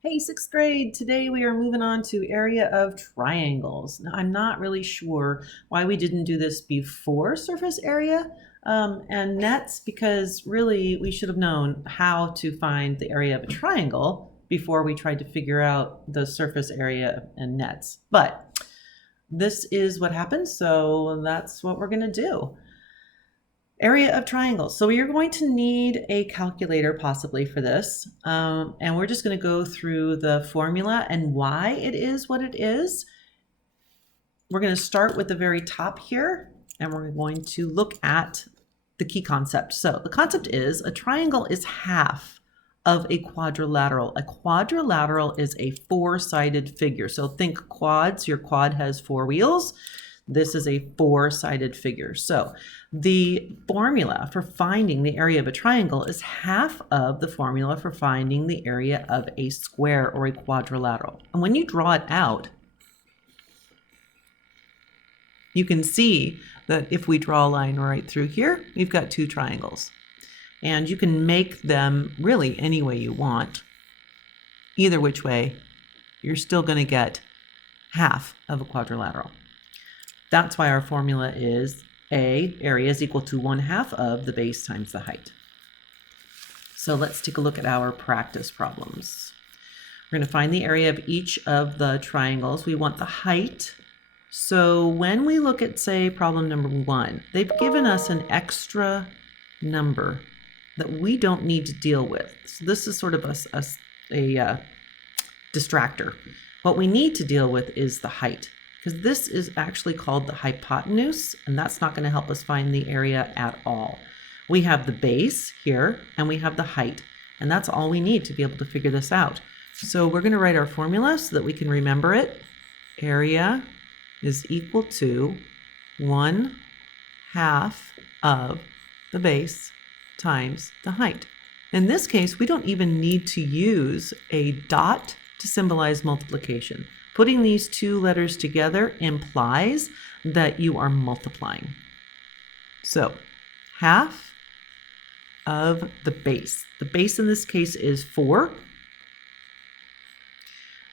Hey, sixth grade. Today we are moving on to area of triangles. Now, I'm not really sure why we didn't do this before surface area and nets, because really we should have known how to find the area of a triangle before we tried to figure out the surface area and nets. But this is what happened, so that's what we're going to do. Area of triangles. So you're going to need a calculator possibly for this. And we're just going to go through the formula and why it is what it is. We're going to start with the very top here, and we're going to look at the key concept. So the concept is a triangle is half of a quadrilateral. A quadrilateral is a four-sided figure. So think quads. Your quad has four wheels. This is a four-sided figure. So the formula for finding the area of a triangle is half of the formula for finding the area of a square or a quadrilateral. And when you draw it out, you can see that if we draw a line right through here, we've got two triangles. And you can make them really any way you want. Either which way, you're still going to get half of a quadrilateral. That's why our formula is area is equal to 1/2 of the base times the height. So let's take a look at our practice problems. We're going to find the area of each of the triangles. We want the height. So when we look at, say, problem number 1, they've given us an extra number that we don't need to deal with. So this is sort of a distractor. What we need to deal with is the height, because this is actually called the hypotenuse, and that's not going to help us find the area at all. We have the base here, and we have the height, and that's all we need to be able to figure this out. So we're going to write our formula so that we can remember it. Area is equal to 1/2 of the base times the height. In this case, we don't even need to use a dot to symbolize multiplication. Putting these two letters together implies that you are multiplying. So, half of the base. The base in this case is 4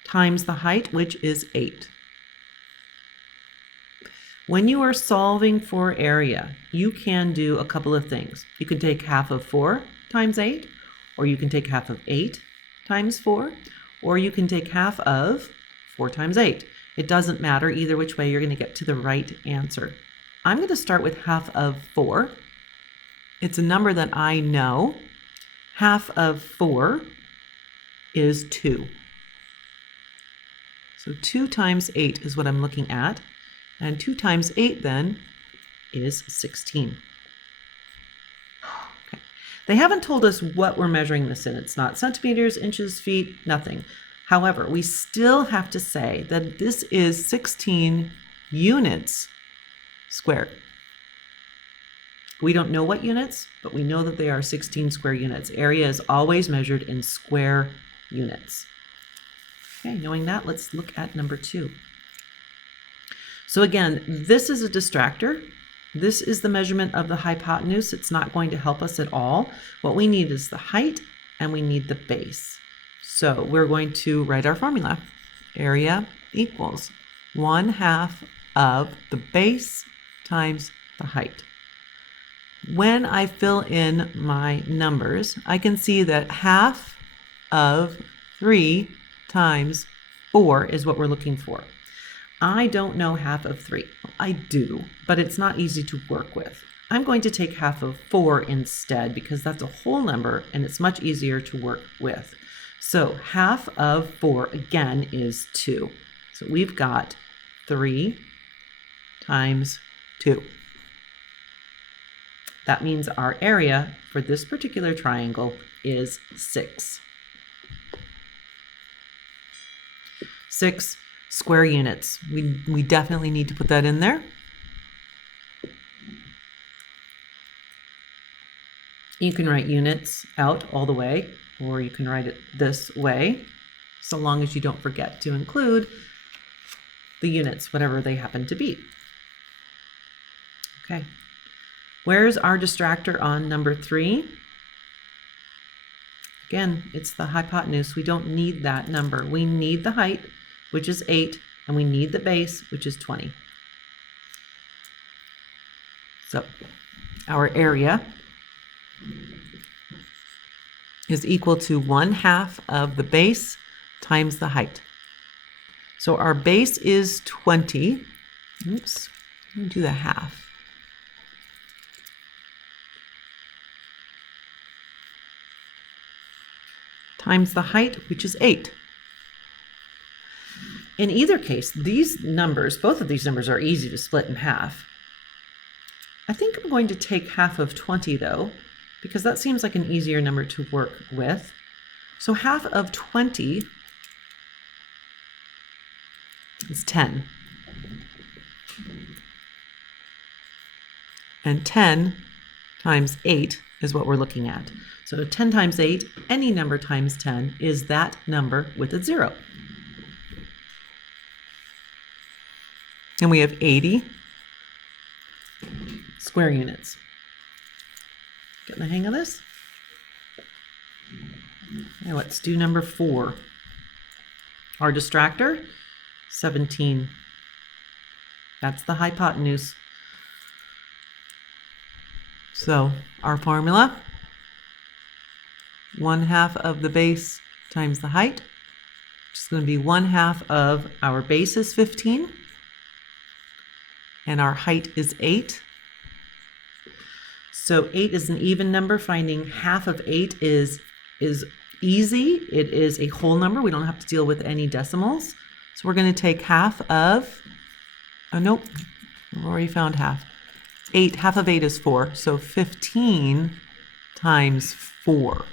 times the height, which is 8. When you are solving for area, you can do a couple of things. You can take half of 4 times 8, or you can take half of 8 times 4, or you can take half of 4 times 8. It doesn't matter either which way, you're going to get to the right answer. I'm going to start with half of 4. It's a number that I know. Half of 4 is 2. So 2 times 8 is what I'm looking at. And 2 times 8 then is 16. Okay. They haven't told us what we're measuring this in. It's not centimeters, inches, feet, nothing. However, we still have to say that this is 16 units squared. We don't know what units, but we know that they are 16 square units. Area is always measured in square units. Okay, knowing that, let's look at number 2. So again, this is a distractor. This is the measurement of the hypotenuse. It's not going to help us at all. What we need is the height, and we need the base. So we're going to write our formula. Area equals 1/2 of the base times the height. When I fill in my numbers, I can see that half of 3 times 4 is what we're looking for. I don't know half of 3. I do, but it's not easy to work with. I'm going to take half of 4 instead, because that's a whole number and it's much easier to work with. So half of 4 again is 2. So we've got 3 times 2. That means our area for this particular triangle is 6. 6 square units. We definitely need to put that in there. You can write units out all the way, or you can write it this way, so long as you don't forget to include the units, whatever they happen to be. Okay. Where's our distractor on number 3? Again, it's the hypotenuse. We don't need that number. We need the height, which is 8, and we need the base, which is 20. So our area is equal to 1/2 of the base times the height. So our base is 20. Oops, let me do the half. Times the height, which is 8. In either case, these numbers, both of these numbers are easy to split in half. I think I'm going to take half of 20 though, because that seems like an easier number to work with. So half of 20 is 10. And 10 times 8 is what we're looking at. So 10 times 8, any number times 10, is that number with a 0. And we have 80 square units. Getting the hang of this? Okay, let's do number 4. Our distractor, 17. That's the hypotenuse. So our formula, 1/2 of the base times the height, which is going to be 1/2 of our base is 15, and our height is 8. So 8 is an even number. Finding half of 8 is easy. It is a whole number. We don't have to deal with any decimals. So we're going to take half of, oh nope, I've already found half. 8, half of 8 is 4. So 15 times 4.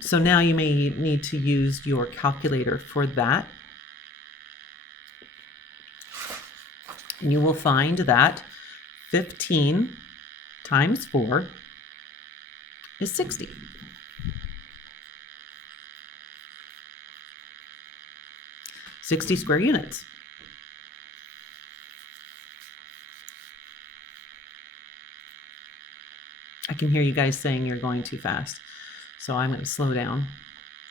So now you may need to use your calculator for that. And you will find that 15 times 4 is 60. $60 square units. I can hear you guys saying you're going too fast, so I'm going to slow down.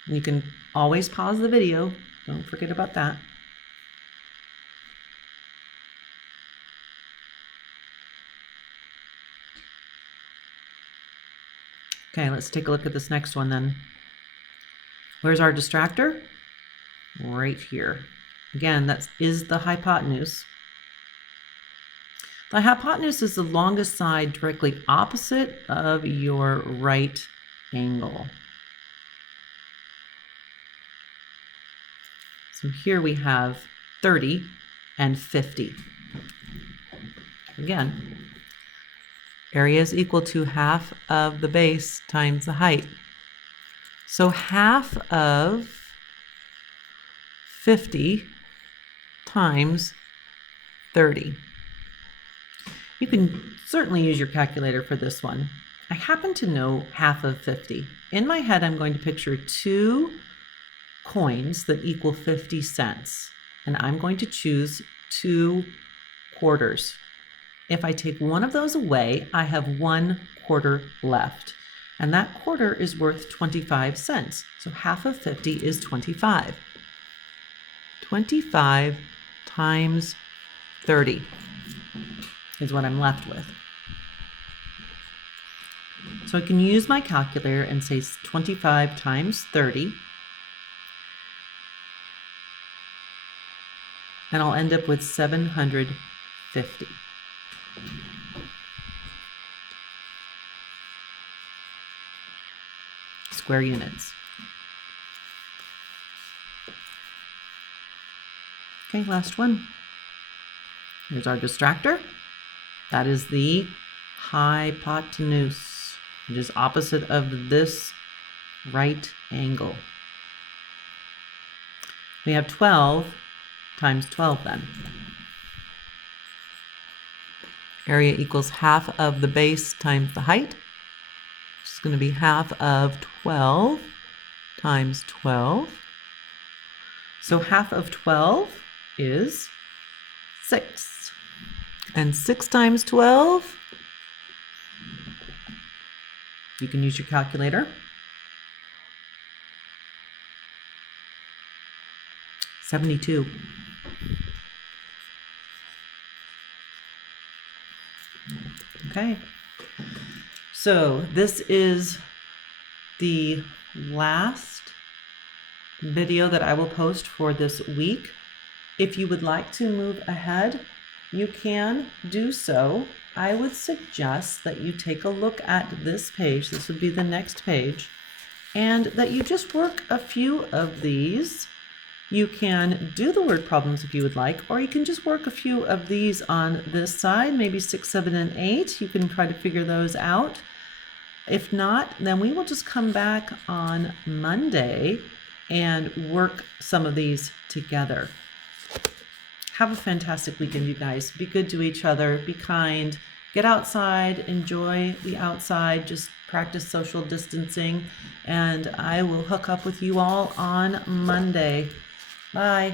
You can always pause the video. Don't forget about that. Okay, let's take a look at this next one then. Where's our distractor? Right here. Again, that is the hypotenuse. The hypotenuse is the longest side directly opposite of your right angle. So here we have 30 and 50. Again, area is equal to half of the base times the height. So half of 50 times 30. You can certainly use your calculator for this one. I happen to know half of 50. In my head, I'm going to picture 2 coins that equal 50 cents. And I'm going to choose 2 quarters. If I take one of those away, I have 1 quarter left. And that quarter is worth 25 cents. So half of 50 is 25. 25 times 30 is what I'm left with. So I can use my calculator and say 25 times 30. And I'll end up with 750. Square units. Okay, last one. Here's our distractor. That is the hypotenuse, which is opposite of this right angle. We have 12 times 12 then. Area equals half of the base times the height, which is going to be half of 12 times 12. So half of 12 is 6. And 6 times 12, you can use your calculator. 72. Okay. So this is the last video that I will post for this week. If you would like to move ahead, you can do so. I would suggest that you take a look at this page. This would be the next page, and that you just work a few of these. You can do the word problems if you would like, or you can just work a few of these on this side, maybe 6, 7, and 8. You can try to figure those out. If not, then we will just come back on Monday and work some of these together. Have a fantastic weekend, you guys. Be good to each other. Be kind. Get outside. Enjoy the outside. Just practice social distancing. And I will hook up with you all on Monday. Bye.